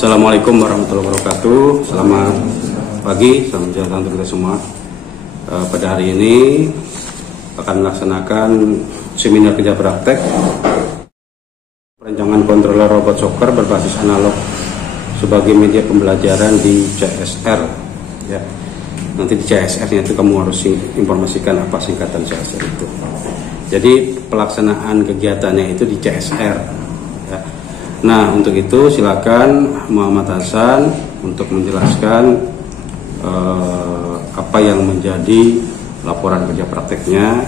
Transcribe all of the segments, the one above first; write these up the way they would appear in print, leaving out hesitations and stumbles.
Assalamualaikum warahmatullahi wabarakatuh. Selamat pagi, salam sejahtera untuk kita semua. Pada hari ini akan melaksanakan seminar kerja praktek perancangan controller robot soccer berbasis analog sebagai media pembelajaran di CSR. Ya. Nanti di CSR-nya itu kamu harus informasikan apa singkatan CSR itu. Jadi pelaksanaan kegiatannya itu di CSR. Ya. Nah, untuk itu silakan Muhammad Hasan untuk menjelaskan apa yang menjadi laporan kerja prakteknya,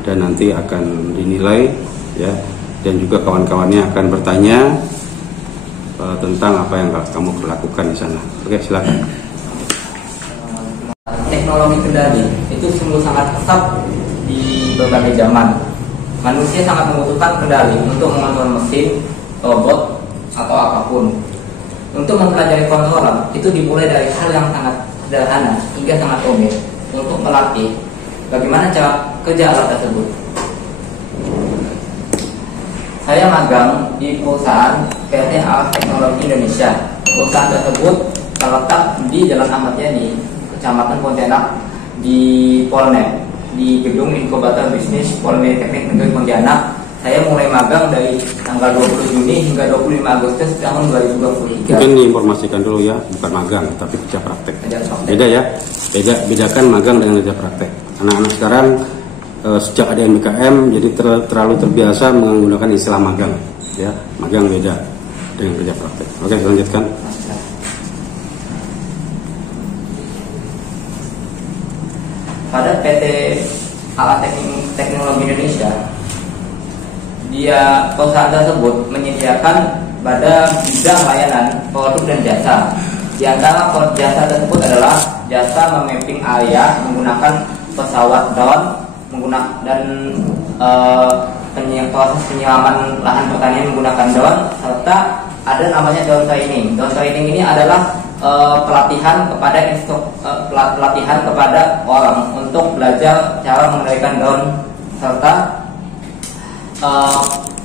dan nanti akan dinilai, ya, dan juga kawan-kawannya akan bertanya tentang apa yang kamu lakukan di sana. Oke, silakan. Teknologi kendali itu sungguh sangat pesat di berbagai zaman. Manusia sangat membutuhkan kendali untuk mengontrol mesin, robot, atau apapun. Untuk mempelajari kontrol itu dimulai dari hal yang sangat sederhana hingga sangat rumit untuk melatih bagaimana cara kerja alat tersebut. Saya magang di perusahaan PT Alat Teknologi Indonesia. Perusahaan tersebut terletak di Jalan Ahmad Yani, Kecamatan Pontianak, di Polnet, di gedung inkubator bisnis Politeknik Negeri Pontianak. Saya mulai magang dari tanggal 20 Juni hingga 25 Agustus tahun 2023. Mungkin diinformasikan dulu ya, bukan magang tapi kerja praktek. Beda ya, bedakan magang dengan kerja praktek. Anak-anak sekarang sejak ada MBKM jadi terlalu terbiasa menggunakan istilah magang. Ya, magang beda dengan kerja praktek. Oke, lanjutkan. Pada PT Alat Teknologi Indonesia, perusahaan tersebut menyediakan pada bidang layanan, produk dan jasa. Di antara jasa tersebut adalah jasa memapping area menggunakan pesawat drone, dan proses penyiraman lahan pertanian menggunakan drone, serta ada namanya drone training. Drone training ini adalah pelatihan kepada orang untuk belajar cara mengendalikan drone, serta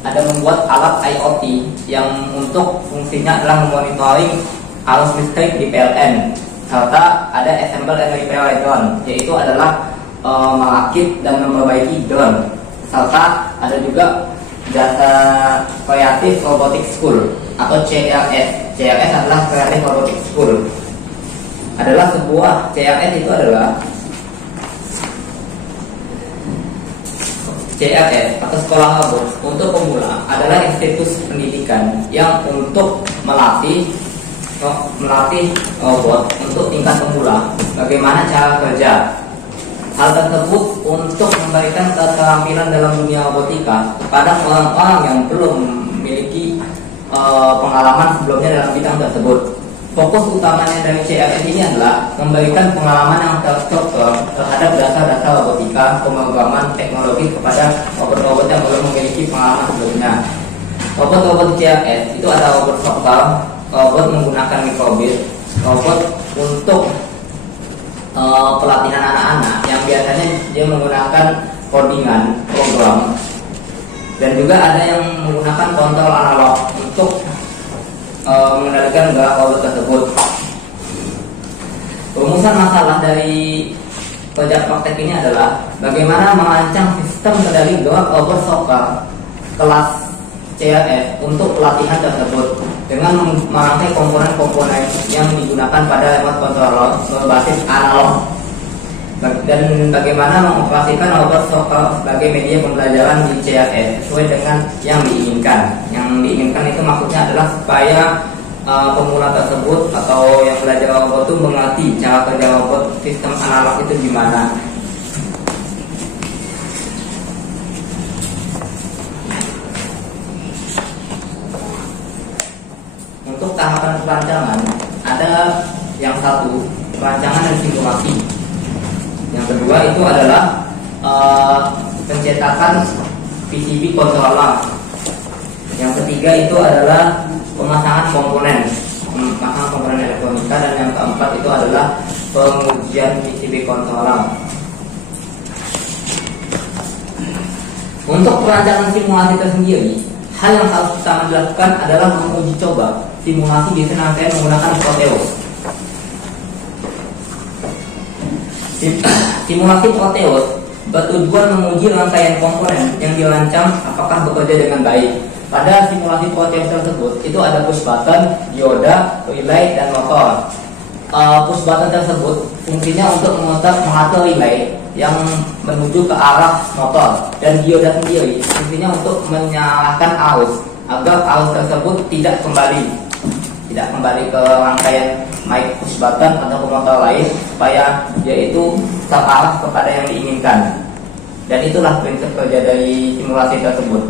ada membuat alat IoT yang untuk fungsinya adalah memonitoring arus listrik di PLN, serta ada assemble and repair drone, yaitu adalah merakit dan memperbaiki drone, serta ada juga jasa Creative Robotics School atau CRS. CRS adalah Creative Robotics School. CRS itu adalah CRS atau Sekolah Robot untuk pemula adalah institusi pendidikan yang untuk melatih robot untuk tingkat pemula bagaimana cara kerja. Hal tersebut untuk memberikan keterampilan dalam dunia robotika kepada orang-orang yang belum memiliki pengalaman sebelumnya dalam bidang tersebut. Fokus utamanya dari CRS ini adalah memberikan pengalaman yang terstruktur terhadap dasar-dasar robotika, pemrograman teknologi kepada robot-robot yang belum memiliki pengalaman sebelumnya. Robot-robot CRS itu ada robot soccer, robot menggunakan mikrobit, robot untuk pelatihan anak-anak yang biasanya dia menggunakan codingan program, dan juga ada yang menggunakan kontrol analog untuk mengendalikan gerak robot tersebut. Rumusan masalah dari kerja praktek ini adalah bagaimana merancang sistem kendali gerak robot soccer kelas CRS untuk pelatihan tersebut dengan merangkai komponen-komponen yang digunakan pada remote controller berbasis analog, dan bagaimana mengoperasikan robot soccer sebagai media pembelajaran di CRS sesuai dengan yang diinginkan. Yang diinginkan itu maksudnya adalah supaya pemula tersebut atau yang belajar robot itu mengerti cara kerja robot sistem analog itu gimana. Untuk tahapan perancangan ada yang satu, perancangan dan simulasi. Yang kedua itu adalah pencetakan PCB controller. Yang ketiga itu adalah pemasangan komponen elektronika, dan yang keempat itu adalah pengujian PCB controller. Untuk perancangan simulasi tersendiri hal yang harus pertama dilakukan adalah menguji coba simulasi desain rangkaian menggunakan Proteus. Simulasi Proteus bertujuan menguji rangkaian komponen yang dirancang apakah bekerja dengan baik. Pada simulasi Proteus tersebut itu ada push button, dioda, relay, dan motor. Push button tersebut fungsinya untuk mengatur relay yang menuju ke arah motor, dan dioda sendiri fungsinya untuk menyalakan arus agar arus tersebut tidak kembali ke rangkaian mic push button atau ke motor lain, supaya dia itu terarah kepada yang diinginkan. Dan itulah prinsip kerja dari simulasi tersebut.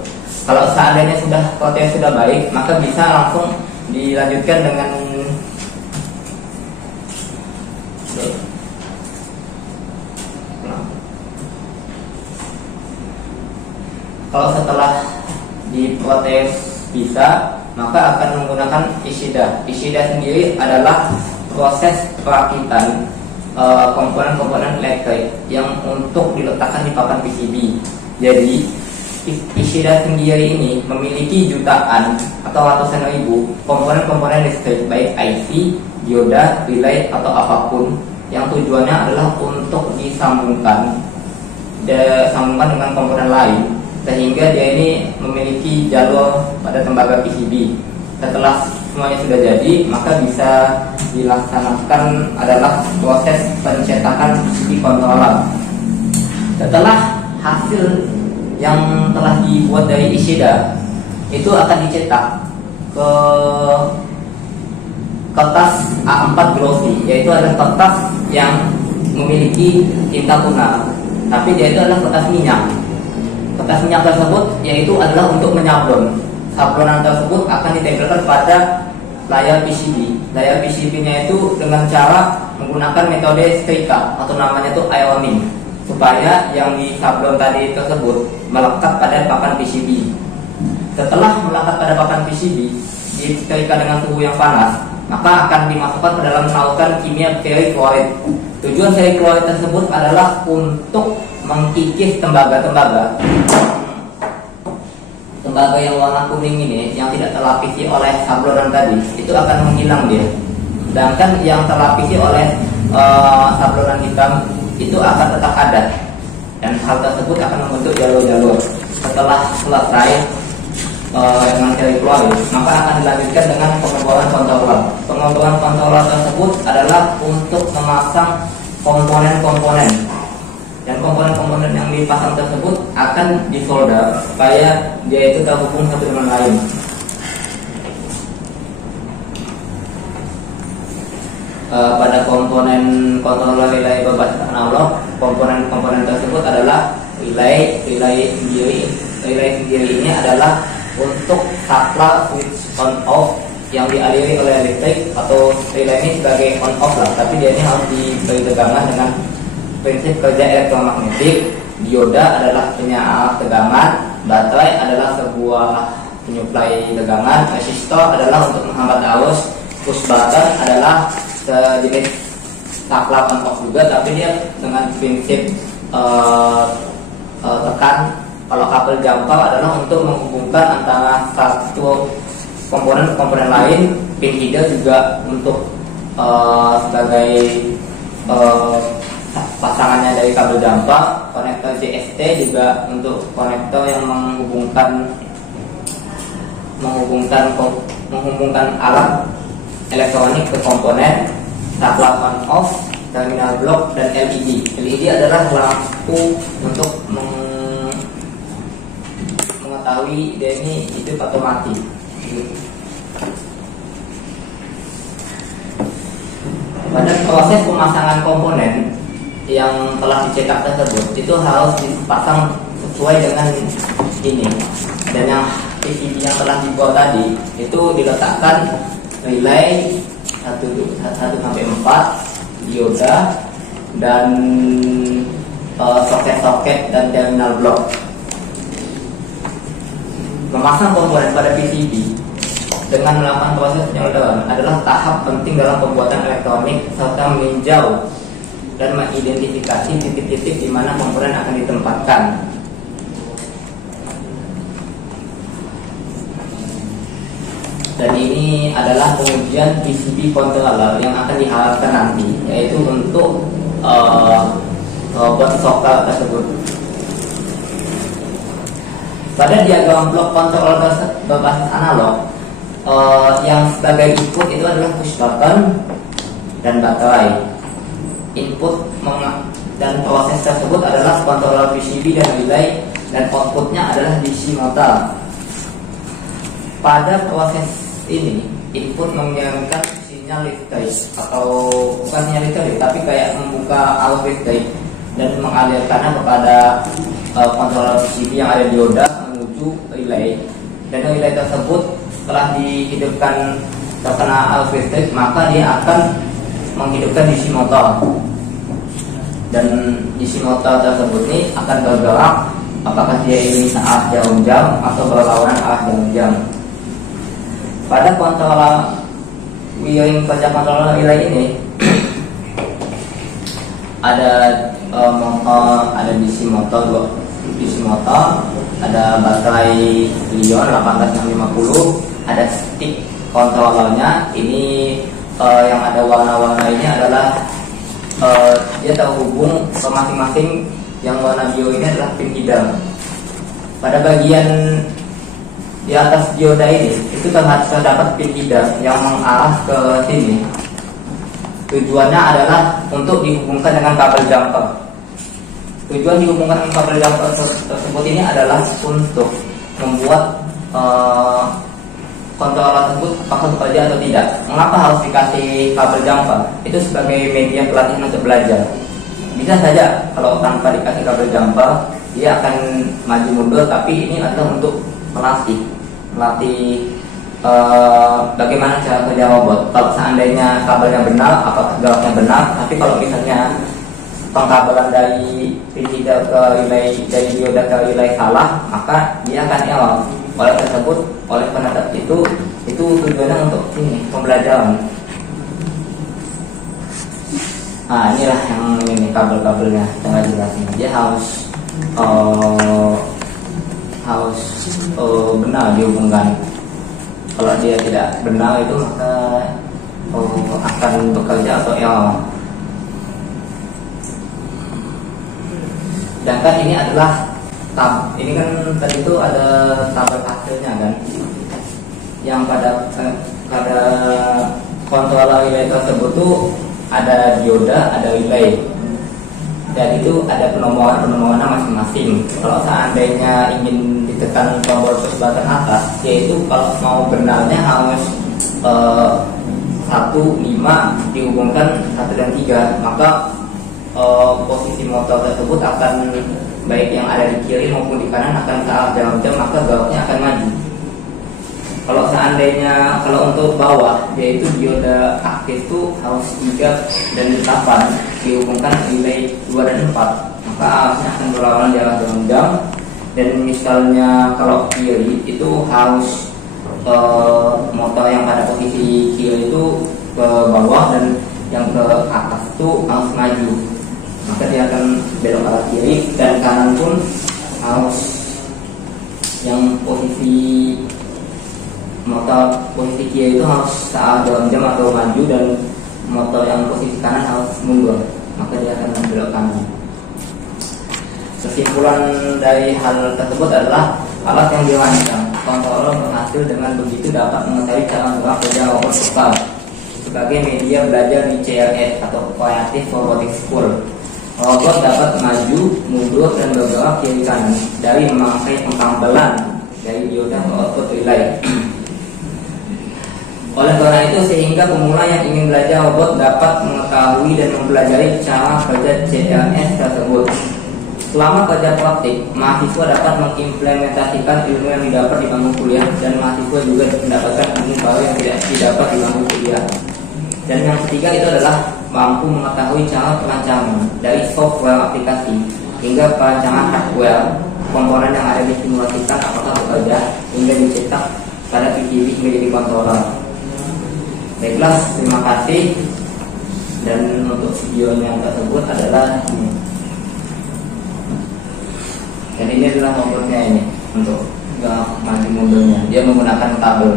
Kalau seandainya Proteus sudah baik, maka bisa langsung dilanjutkan dengan kalau setelah di Proteus bisa, maka akan menggunakan Ishida. Ishida sendiri adalah proses perakitan komponen-komponen elektrik yang untuk diletakkan di papan PCB. Jadi Ishida sendiri ini memiliki jutaan atau ratusan ribu komponen-komponen listrik, baik IC, dioda, relay, atau apapun, yang tujuannya adalah untuk disambungkan dengan komponen lain, sehingga dia ini memiliki jalur pada tembaga PCB. Setelah semuanya sudah jadi, maka bisa dilaksanakan adalah proses pencetakan di controller. Setelah hasil yang telah dibuat dari Ishida itu akan dicetak ke kertas A4 glossy, yaitu adalah kertas yang memiliki tinta tuna, tapi dia itu adalah kertas minyak. Kertas minyak tersebut yaitu adalah untuk menyablon. Sablonan tersebut akan ditempelkan pada layar PCB. Layar PCB-nya itu dengan cara menggunakan metode setrika atau namanya itu ironing, supaya yang di sablon tadi tersebut melekat pada papan PCB. Setelah melekat pada papan PCB, disetrika dengan suhu yang panas, maka akan dimasukkan ke dalam lautan kimia ferric chloride. Tujuan ferric chloride tersebut adalah untuk mengkikis tembaga yang warna kuning ini, yang tidak terlapisi oleh sablonan tadi, itu akan menghilang dia. Sedangkan yang terlapisi oleh sablonan hitam itu akan tetap ada, dan hal tersebut akan membentuk jalur-jalur. Setelah selesai dengan ferric chloride, maka akan dilanjutkan dengan pengeboran controller. Pengeboran controller tersebut adalah untuk memasang komponen-komponen, dan komponen-komponen yang dipasang tersebut akan disolder supaya dia itu terhubung satu dengan lain. Pada komponen controller relay berbasis analog, komponen-komponen tersebut adalah relay sendiri ini adalah untuk saklar switch on off yang dialiri oleh listrik, atau relay ini sebagai on off lah, tapi dia ini harus diberi tegangan dengan prinsip kerja elektromagnetik. Dioda adalah penyaring tegangan, baterai adalah sebuah penyuplai tegangan, resistor adalah untuk menghambat arus, push button adalah sejenis saklar on off juga, tapi dia dengan prinsip tekan. Kalau kabel jumper adalah untuk menghubungkan antara satu komponen ke komponen lain. Pin header juga untuk sebagai pasangannya dari kabel jumper. Konektor JST juga untuk konektor yang menghubungkan alat elektronik ke komponen. Saklar on off, terminal block, dan LED. LED adalah lampu untuk mengetahui dia ini hidup atau mati. Pada proses pemasangan komponen yang telah dicetak tersebut itu harus dipasang sesuai dengan ini, dan yang PCB yang telah dibuat tadi itu diletakkan relay 1-4, dioda, dan soket-soket dan terminal block. Memasang komponen pada PCB dengan melakukan proses penyoldering adalah tahap penting dalam pembuatan elektronik, serta meninjau dan mengidentifikasi titik-titik di mana komponen akan ditempatkan. ini adalah pengujian PCB controller yang akan diharapkan nanti, yaitu untuk robot soccer tersebut. Pada diagram blok controller berbasis analog, yang sebagai input itu adalah push button dan baterai. Input dan proses tersebut adalah controller PCB dan relay, dan outputnya adalah DC motor. Pada proses ini, input mengirimkan sinyal listrik, atau bukan sinyal listrik tapi kayak membuka arus listrik dan mengalirkannya kepada controller PCB yang ada di dioda menuju relay. Dan relay tersebut setelah dihidupkan terkena arus listrik, maka dia akan menghidupkan DC motor. Dan DC motor tersebut ini akan bergerak apakah dia ini arah jarum jam atau berlawanan arah jarum jam. Pada controller wiring kerja controller relay ini ada motor, ada DC motor, ada baterai Lion 18650, ada stick controllernya. Ini yang ada warna-warna ini adalah dia terhubung ke masing-masing. Yang warna biru ini adalah pin hidden. Pada bagian di atas dioda ini itu terdapat pin hidden yang mengarah ke sini. Tujuannya adalah untuk dihubungkan dengan kabel jumper. Tujuan dihubungkan dengan kabel jumper tersebut ini adalah untuk membuat controller tersebut apakah bekerja atau tidak. Mengapa harus dikasih kabel jumper? Itu sebagai media pelatihan untuk belajar. Bisa saja kalau tanpa dikasih kabel jumper dia akan maju mundur, tapi ini adalah untuk melatih bagaimana cara kerja robot. Kalau seandainya kabelnya benar, apakah geraknya benar. Tapi kalau misalnya pengkabelan dari pin header ke relay, dari dioda ke relay salah, maka dia akan error. Oleh penetap itu tujuannya untuk ini pembelajaran. Nah, inilah yang ini kabel-kabelnya saya jelasin. Dia harus benar dihubungkan. Kalau dia tidak benar itu maka akan bekerja atau error. Sedangkan ini adalah ini kan tadi itu ada tabel hasilnya kan, yang pada controller relay tersebut tuh ada dioda, ada relay, dan itu ada penomoran masing-masing. Kalau seandainya ingin ditekan tombol push button atas, yaitu kalau mau benarnya harus 1, 5 dihubungkan 1 dan 3, maka posisi motor tersebut akan, baik yang ada di kiri maupun di kanan, akan ke arah jarum jam, maka geraknya akan maju. Kalau seandainya untuk bawah, yaitu dioda aktif itu harus 3 dan 8 dihubungkan relay 2 dan 4, maka arahnya akan berlawanan di arah jarum jam. Dan misalnya kalau kiri itu harus motor yang pada posisi kiri itu ke bawah dan yang ke atas itu harus maju, maka dia akan belok ke arah kiri. Dan kanan pun harus, yang posisi motor posisi kiri itu harus ke arah jarum jam atau maju, dan motor yang posisi kanan harus mundur, maka dia akan belok kanan. Kesimpulan dari hal tersebut adalah alat yang dirancang controller berhasil dengan begitu dapat mengetahui cara gerak kerja robot soccer sebagai media belajar di CRS atau Creative Robotics School. Robot dapat maju, mundur, dan bergerak kiri kanan dari memakai pengkabelan dari dioda ke output relay. Oleh karena itu, sehingga pemula yang ingin belajar robot dapat mengetahui dan mempelajari cara kerja CRS tersebut. Selama kerja praktik, mahasiswa dapat mengimplementasikan ilmu yang didapat di bangku kuliah, dan mahasiswa juga mendapatkan ilmu baru yang tidak didapat di bangku kuliah. Dan yang ketiga itu adalah mampu mengetahui cara perancangan dari software aplikasi hingga perancangan hardware komponen yang ada disimulasikan apakah bekerja hingga dicetak pada PCB menjadi controller. Baiklah, terima kasih. Dan untuk videonya tersebut adalah ini. Dan ini adalah robotnya ini untuk maju mundurnya. Dia menggunakan kabel.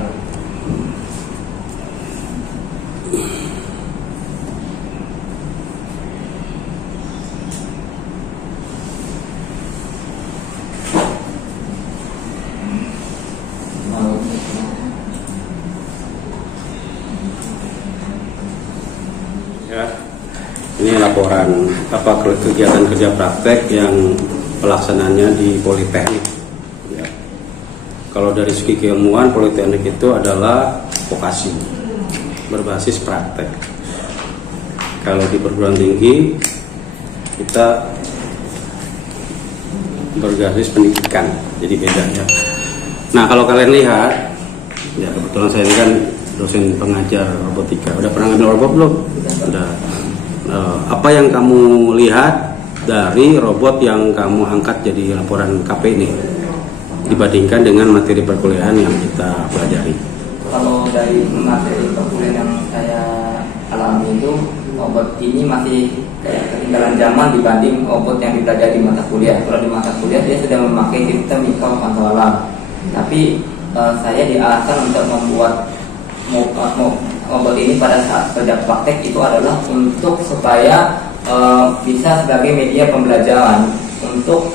Ya, ini laporan kegiatan kerja praktek yang pelaksananya di Politeknik. Ya. Kalau dari segi keilmuan, Politeknik itu adalah vokasi berbasis praktek. Kalau di perguruan tinggi kita berbasis pendidikan, jadi beda ya. Nah, kalau kalian lihat, ya kebetulan saya ini kan dosen pengajar robotika. Udah pernah ngambil robot belum? Udah. Apa yang kamu lihat dari robot yang kamu angkat jadi laporan KP ini dibandingkan dengan materi perkuliahan yang kita pelajari? Kalau dari materi perkuliahan yang saya alami itu, robot ini masih kayak ketinggalan zaman dibanding robot yang dipelajari di mata kuliah. Kalau di mata kuliah dia sudah memakai sistem mikrokontroler, tapi saya diarahkan untuk membuat robot ini pada saat kerja praktek itu adalah untuk supaya bisa sebagai media pembelajaran untuk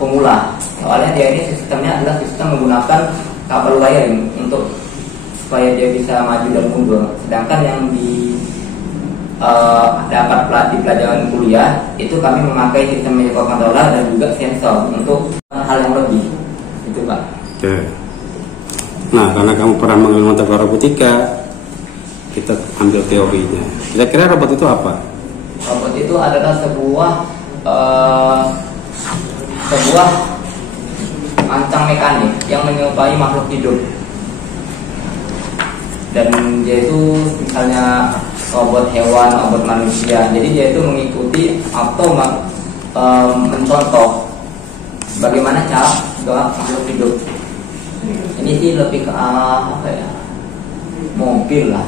pemula. Soalnya dia ini sistemnya adalah sistem menggunakan kabel wiring untuk supaya dia bisa maju dan mundur. Sedangkan yang dapat di pelajaran kuliah itu kami memakai sistem mikrokontroler dan juga sensor untuk hal yang lebih. Itu Pak. Oke. Nah, karena kamu pernah mengambil mata robotika, kita ambil teorinya. Kira-kira robot itu apa? Robot itu adalah sebuah ancang mekanik yang menyerupai makhluk hidup. Dan dia itu misalnya robot hewan, robot manusia. Jadi dia itu mengikuti atau mencontoh bagaimana cara gerak makhluk hidup. Ini sih lebih ke apa ya? Mobil lah.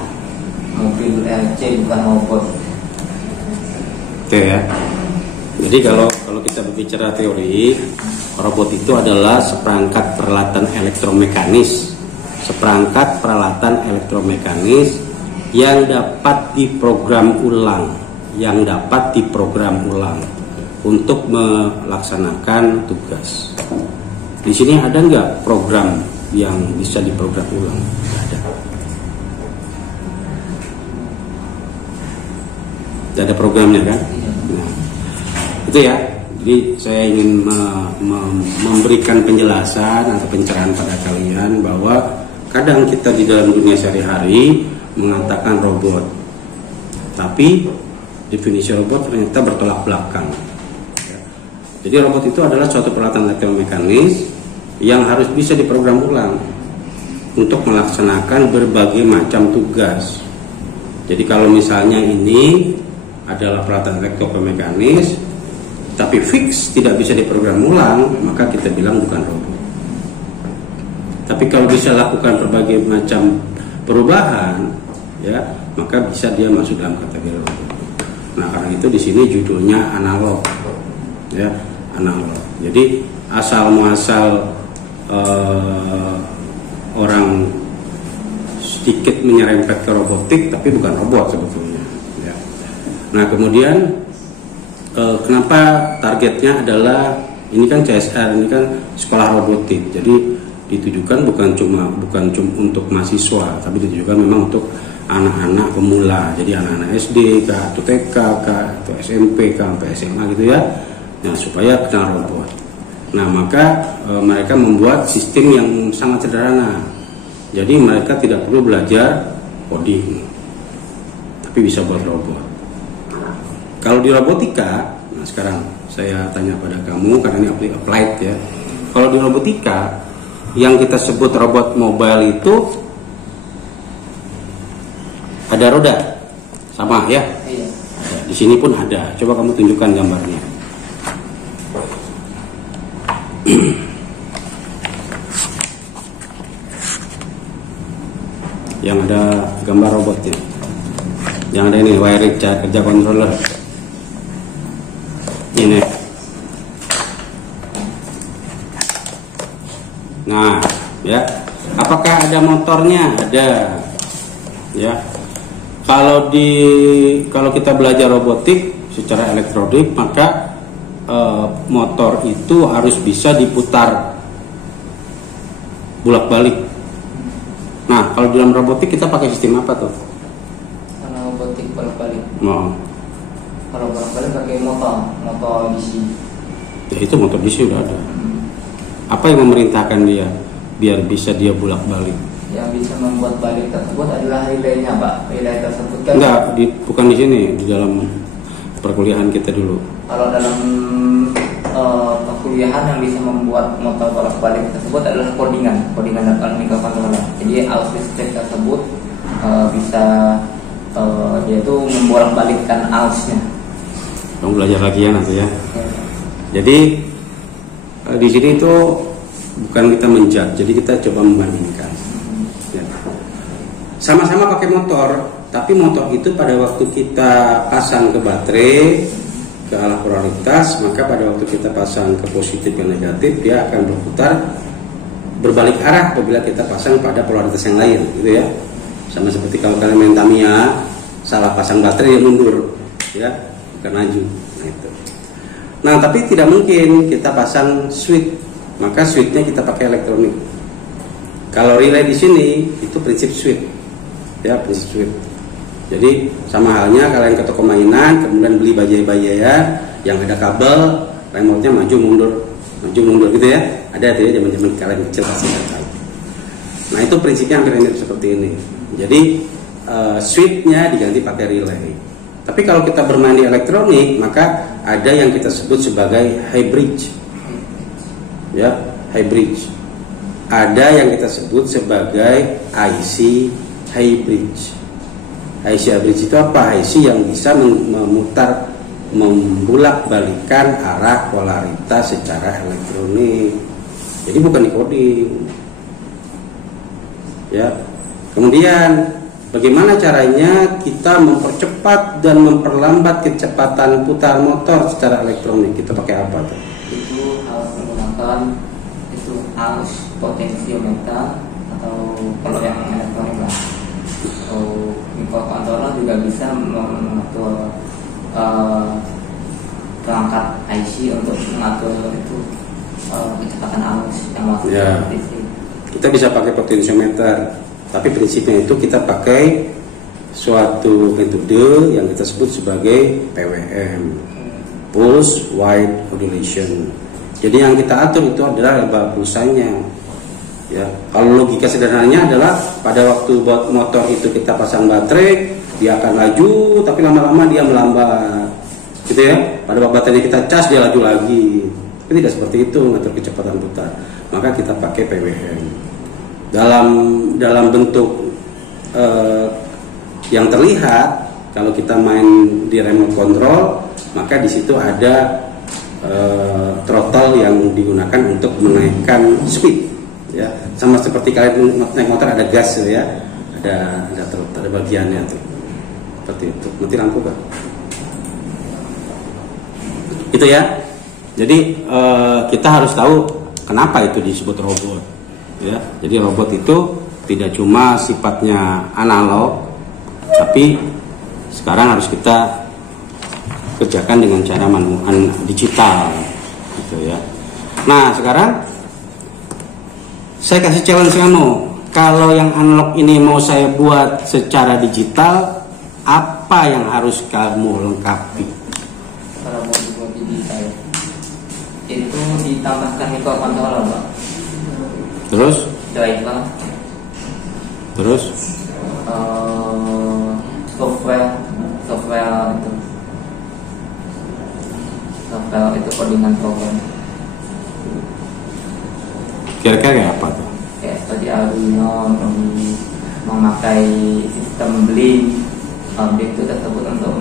Mobil LC bukan robot. Oke ya. Jadi kalau kita berbicara teori, robot itu adalah seperangkat peralatan elektromekanis yang dapat diprogram ulang, untuk melaksanakan tugas. Di sini ada nggak program yang bisa diprogram ulang? Nggak ada. Tidak ada programnya kan? Nah, itu ya. Jadi saya ingin memberikan penjelasan atau pencerahan pada kalian bahwa kadang kita di dalam dunia sehari-hari mengatakan robot, tapi definisi robot ternyata bertolak belakang. Jadi robot itu adalah suatu peralatan elektromekanis yang harus bisa diprogram ulang untuk melaksanakan berbagai macam tugas. Jadi kalau misalnya ini adalah peralatan elektromekanis tapi fix tidak bisa diprogram ulang, maka kita bilang bukan robot. Tapi kalau bisa lakukan berbagai macam perubahan, ya, maka bisa dia masuk dalam kategori robot. Nah, karena itu di sini judulnya analog, ya, analog. Jadi asal muasal orang sedikit menyerempet ke robotik, tapi bukan robot sebetulnya. Ya. Nah, kemudian kenapa targetnya adalah ini kan CSR, ini kan sekolah robotik, jadi ditujukan bukan cuma untuk mahasiswa, tapi ditujukan memang untuk anak-anak pemula, jadi anak-anak SD atau TK atau SMP sampai SMA gitu ya. Nah, supaya kenal robot. Nah, maka mereka membuat sistem yang sangat sederhana. Jadi mereka tidak perlu belajar coding, tapi bisa buat robot. Kalau di robotika, nah sekarang saya tanya pada kamu karena ini applied ya. Kalau di robotika yang kita sebut robot mobile itu ada roda, sama ya? Iya. Di sini pun ada. Coba kamu tunjukkan gambarnya. Yang ada gambar robotnya. Yang ada ini wiring kerja controller. Ini. Nah, ya. Apakah ada motornya? Ada. Ya. Kalau kita belajar robotik secara elektronik, maka motor itu harus bisa diputar bolak-balik. Nah, kalau dalam robotik kita pakai sistem apa tuh? Kalau robotik bolak-balik Kalau bolak-balik pakai motor DC. Ya itu motor DC udah ada. Apa yang memerintahkan dia biar bisa dia bolak-balik? Yang bisa membuat balik tersebut adalah relaynya, Pak. Relay tersebut kan enggak, bukan di sini, di dalam perkuliahan kita dulu. Kalau dalam perkuliahan yang bisa membuat motor bolak-balik tersebut adalah codingan dalam mikrokontroler. Jadi arus listrik tersebut bisa dia itu membolak-balikkan arusnya. Kamu belajar lagi ya nanti ya. Jadi di sini itu bukan kita menjudge, jadi kita coba membandingkan. Ya. Sama-sama pakai motor, tapi motor itu pada waktu kita pasang ke baterai ke arah polaritas, maka pada waktu kita pasang ke positif dan negatif, dia akan berputar berbalik arah apabila kita pasang pada polaritas yang lain, gitu ya. Sama seperti kalau kalian main Tamiya, salah pasang baterai dia mundur, ya, bukan maju. Nah, itu. Nah, tapi tidak mungkin kita pasang switch, maka switchnya kita pakai elektronik. Kalau relay di sini itu prinsip switch, ya, prinsip switch. Jadi sama halnya kalian ke toko mainan, kemudian beli bajai-bajaian yang ada kabel, remote-nya maju mundur gitu ya. Ada tuh ya zaman-zaman kalian kecil pasti tahu. Nah, itu prinsipnya hampir mirip seperti ini. Jadi switch-nya diganti pakai relay. Tapi kalau kita bermain di elektronik, maka ada yang kita sebut sebagai high bridge. Ya, high bridge. Ada yang kita sebut sebagai IC high bridge. IC high bridge itu apa? IC yang bisa memutar, membulak-balikan arah polaritas secara elektronik. Jadi bukan di coding. Ya. Kemudian bagaimana caranya kita mempercepat dan memperlambat kecepatan putar motor secara elektronik? Kita pakai apa tuh? Itu harus menggunakan arus potensiometer, atau kalau yang elektronik lah, atau mikrokontroler juga bisa mengatur perangkat IC untuk mengatur itu kecepatan arus yang masuk ke DC. Kita bisa pakai potensiometer, tapi prinsipnya itu kita pakai suatu metode yang kita sebut sebagai PWM, pulse width modulation. Jadi yang kita atur itu adalah laba pulsanya. Ya, kalau logika sederhananya adalah pada waktu motor itu kita pasang baterai, dia akan laju, tapi lama-lama dia melambat, gitu ya. Pada waktu baterainya kita cas, dia laju lagi. Tapi tidak seperti itu ngatur kecepatan putar. Maka kita pakai PWM. Dalam bentuk yang terlihat, kalau kita main di remote control, maka di situ ada throttle yang digunakan untuk menaikkan speed, ya, sama seperti kalian naik motor ada gas ya, ada throttle, ada bagiannya tuh, seperti itu. Mati lampu kan? Itu ya. Jadi kita harus tahu kenapa itu disebut robot, ya. Jadi robot itu tidak cuma sifatnya analog, tapi sekarang harus kita kerjakan dengan cara manual digital gitu ya. Nah, sekarang saya kasih challenge kamu. Kalau yang analog ini mau saya buat secara digital, apa yang harus kamu lengkapi? Kalau mau dibuat digital itu ditambahkan mikrokontroler, Pak. Terus? Driver. Terus? Software itu codingan program. Kira-kira apa tuh? Ya, seperti Arduino memakai sistem Blink itu tersebut untuk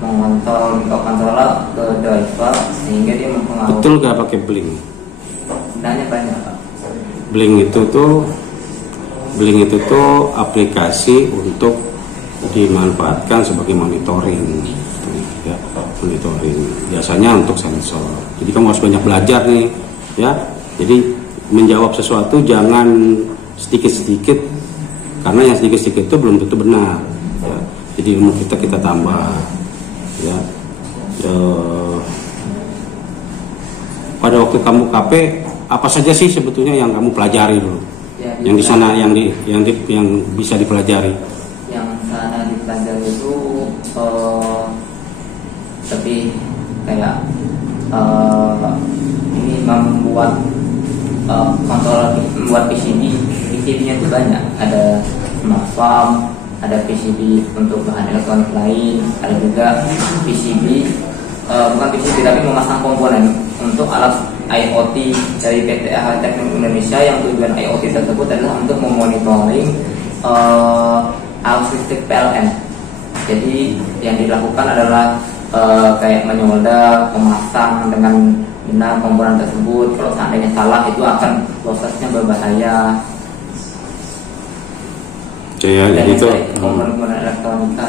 mengontrol mikrokontroler ke driver sehingga dia mempengaruhi. Betul gak pakai Blink? Sebenarnya banyak, Pak. Blink itu tuh aplikasi untuk dimanfaatkan sebagai monitoring, ya, monitoring. Biasanya untuk sensor. Jadi kamu harus banyak belajar nih, ya. Jadi menjawab sesuatu jangan sedikit-sedikit, karena yang sedikit-sedikit itu belum tentu benar. Ya. Jadi ilmu kita tambah, ya. Pada waktu kamu KP, apa saja sih sebetulnya yang kamu pelajari dulu? Ya, yang di sana yang bisa dipelajari? Yang sana dipelajari itu kayak ini membuat membuat PCB-nya itu banyak, ada smart farm, ada PCB untuk bahan elektronik lain, ada juga PCB bukan PCB tapi memasang komponen untuk alat IoT dari PT Ahli Teknik Indonesia, yang tujuan IoT tersebut adalah untuk memonitoring arus listrik PLN. Jadi yang dilakukan adalah kayak menyolder, memasang dengan benar komponen tersebut. Kalau seandainya salah itu akan prosesnya berbahaya. Ya, jadi itu komponen elektronika.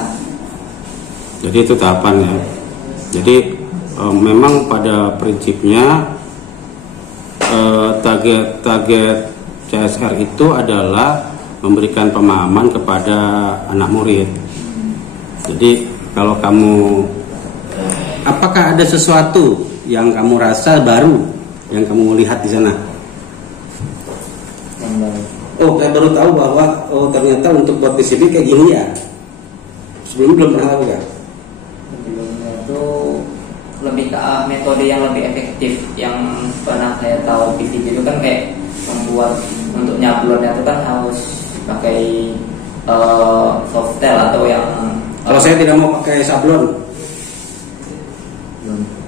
Jadi itu tahapannya. Jadi memang pada prinsipnya target CSR itu adalah memberikan pemahaman kepada anak murid. Jadi kalau kamu, apakah ada sesuatu yang kamu rasa baru yang kamu lihat di sana? Oh, saya baru tahu bahwa ternyata untuk buat PCB kayak gini ya. Sebelumnya belum pernah tahu ya. Sebelumnya itu lebih ke metode yang lebih efektif. Yang pernah saya tahu PCB itu kan kayak membuat untuk nyablonnya itu kan harus pakai softgel atau yang kalau saya tidak mau pakai sablon,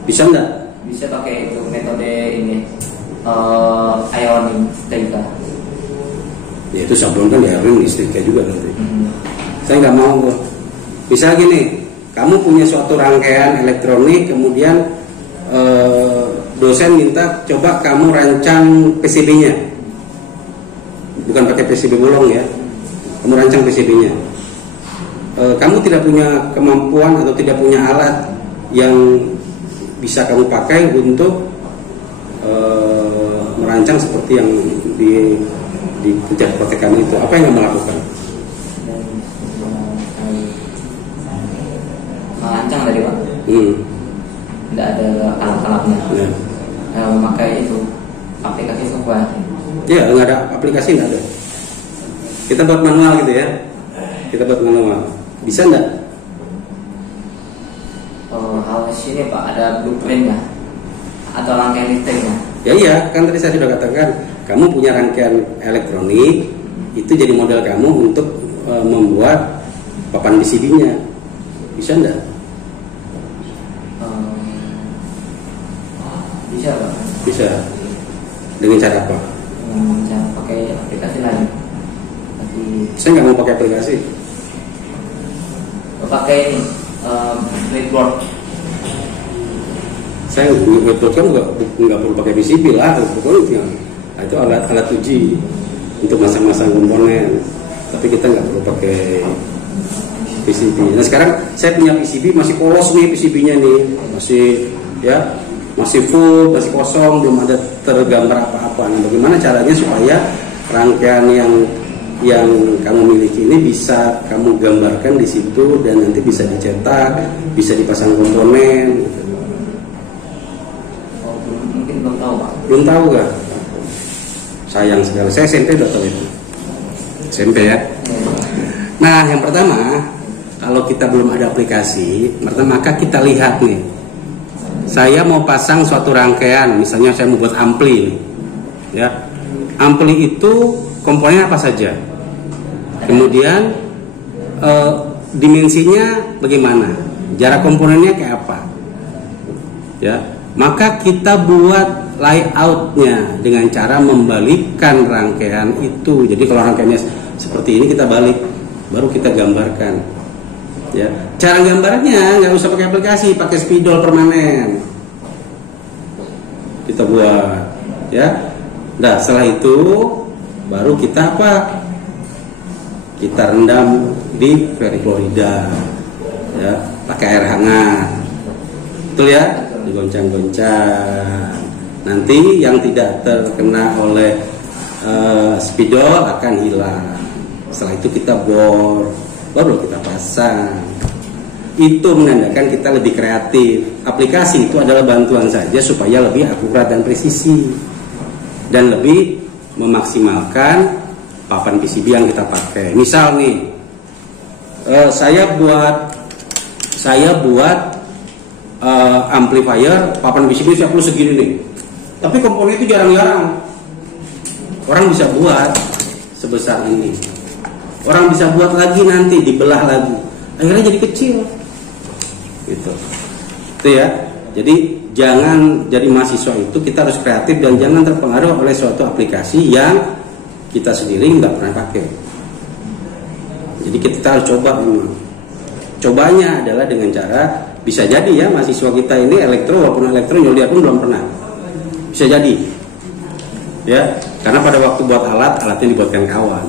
bisa enggak? Bisa pakai itu metode ini ironing setrika. Ya itu sablon kan ya ironing setrika juga nanti. Saya nggak mau. Bisa gini, kamu punya suatu rangkaian elektronik, kemudian dosen minta coba kamu rancang PCB-nya, bukan pakai PCB bolong ya, kamu rancang PCB-nya. Kamu tidak punya kemampuan atau tidak punya alat yang bisa kamu pakai untuk merancang seperti yang di kerja protekan itu. Apa yang kamu lakukan? Merancang tadi Pak. Tidak ada alat-alatnya. Memakai itu aplikasi software. Ya, nggak ada aplikasi, nggak ada. Kita buat manual gitu ya. Kita buat manual. Bisa nggak? Harus ini Pak, ada blueprintnya atau rangkaian listriknya. Ya iya, kan tadi saya sudah katakan, kamu punya rangkaian elektronik, itu jadi modal kamu untuk membuat papan PCB-nya. Bisa nggak? Bisa Pak. Bisa. Dengan cara apa? Dengan cara pakai aplikasi lain. Saya nggak mau pakai aplikasi. Pakai ini Blackboard. Saya Blackboard kan nggak perlu pakai PCB lah, pokoknya itu alat uji untuk masang-masang komponen. Tapi kita nggak perlu pakai PCB. Nah sekarang saya punya PCB masih polos nih, PCB-nya nih masih full, masih kosong, belum ada tergambar apa-apa. Nah, bagaimana caranya supaya rangkaian yang kamu miliki ini bisa kamu gambarkan di situ dan nanti bisa dicetak, bisa dipasang komponen. Mungkin belum tahu Pak. Belum tahu gak? Sayang sekali. Saya SMP udah tahu itu. SMP ya. Nah yang pertama, kalau kita belum ada aplikasi, maka kita lihat nih. Saya mau pasang suatu rangkaian, misalnya saya mau buat ampli, ya. Ampli itu komponen apa saja? Kemudian dimensinya bagaimana? Jarak komponennya kayak apa? Ya, maka kita buat layoutnya dengan cara membalikkan rangkaian itu. Jadi kalau rangkaiannya seperti ini kita balik, baru kita gambarkan. Ya, cara gambarnya nggak usah pakai aplikasi, pakai spidol permanen. Kita buat, ya. Nah, setelah itu baru kita apa? Kita rendam di veriklorida, ya, pakai air hangat. Betul ya? Digoncang-goncang. Nanti yang tidak terkena oleh spidol akan hilang. Setelah itu kita bor, baru kita pasang. Itu menandakan kita lebih kreatif. Aplikasi itu adalah bantuan saja supaya lebih akurat dan presisi dan lebih memaksimalkan papan PCB yang kita pakai. Misal nih, saya buat amplifier, papan bisik ini saya perlu segini nih. Tapi komponen itu jarang-jarang orang bisa buat sebesar ini. Orang bisa buat lagi nanti dibelah lagi, akhirnya jadi kecil. Gitu. Itu ya. Jadi jangan jadi mahasiswa itu kita harus kreatif dan jangan terpengaruh oleh suatu aplikasi yang kita sendiri nggak pernah pakai. Jadi kita harus coba memang. Cobanya adalah dengan cara bisa jadi ya mahasiswa kita ini walaupun elektro nyolder pun belum pernah. Bisa jadi. Ya, karena pada waktu buat alatnya dibuatkan kawan.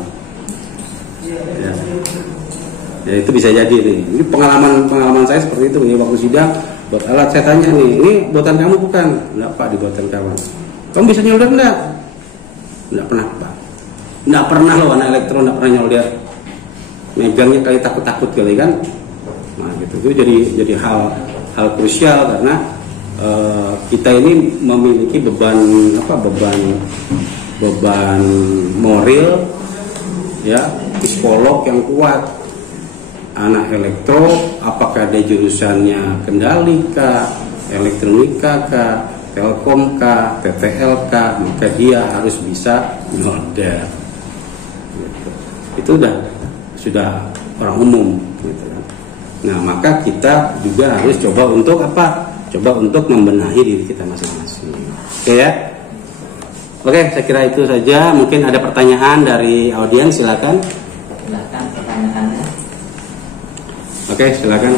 Ya itu bisa jadi nih. Ini pengalaman saya seperti itu nih waktu sidang buat alat saya tanya nih, ini buatan kamu bukan? Enggak Pak, dibuatkan kawan. Kamu bisa nyolder enggak? Enggak pernah Pak. Enggak pernah loh anak elektro enggak pernah nyolder. Megangnya kali takut kali kan. Nah gitu itu jadi hal krusial karena kita ini memiliki beban moral ya, psikolog yang kuat. Anak elektro, apakah dia jurusannya kendali kah, elektronika kah, telkom kah, TTL kah, maka dia harus bisa nyolder. Gitu. Itu sudah orang umum. Gitu. Nah maka kita juga harus coba untuk apa? Coba untuk membenahi diri kita masing-masing. Oke ya? Oke, saya kira itu saja. Mungkin ada pertanyaan dari audiens, silakan. Silakan pertanyaannya. Oke, silakan.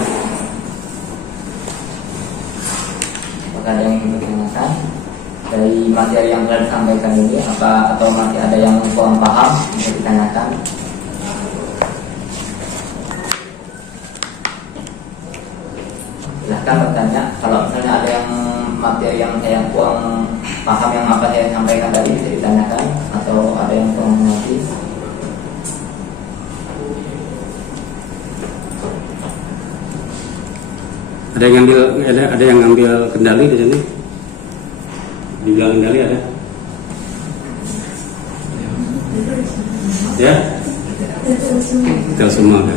Apakah ada yang ingin bertanyakan dari materi yang telah disampaikan ini, atau masih ada yang kurang paham untuk ditanyakan? Silahkan bertanya. Kalau misalnya ada yang materi yang saya kurang paham yang apa saya sampaikan tadi bisa ditanyakan, atau ada yang kurang mengerti. Ada yang ngambil kendali di sini? Di belakang kendali ada? Ya? Detail semua kan?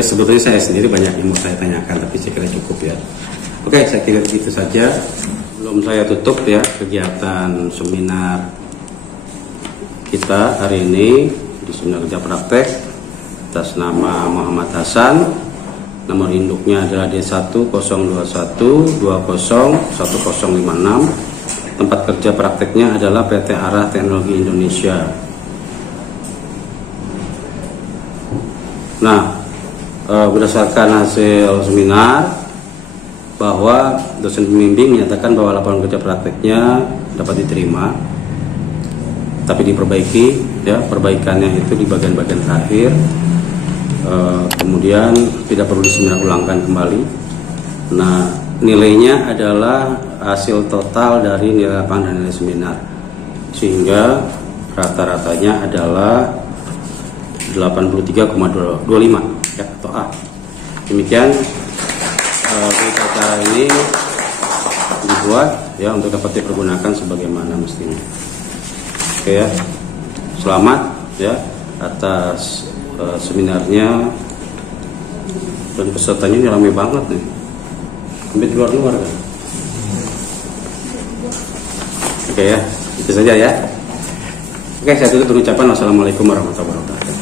Sebetulnya saya sendiri banyak yang mau saya tanyakan, tapi saya kira cukup ya. Oke, saya kira itu saja. Belum saya tutup ya kegiatan seminar kita hari ini di Seminar Kerja Praktek atas nama Muhammad Hasan. Nomor induknya adalah D102120106. Tempat kerja prakteknya adalah PT Arah Teknologi Indonesia. Nah, berdasarkan hasil seminar bahwa dosen pembimbing menyatakan bahwa laporan kerja prakteknya dapat diterima, tapi diperbaiki ya, perbaikannya itu di bagian-bagian terakhir. Kemudian tidak perlu diseminar ulangkan kembali. Nah, nilainya adalah hasil total dari nilai lapangan dan nilai seminar, sehingga rata-ratanya adalah 83,25 ya, atau A. Demikian berita acara ini dibuat ya untuk dapat dipergunakan sebagaimana mestinya. Oke ya, selamat ya atas seminarnya, dan pesertanya ini ramai banget nih, sampai di luar kan. Oke ya, itu saja ya. Oke, saya tutup ucapan. Wassalamualaikum warahmatullahi wabarakatuh.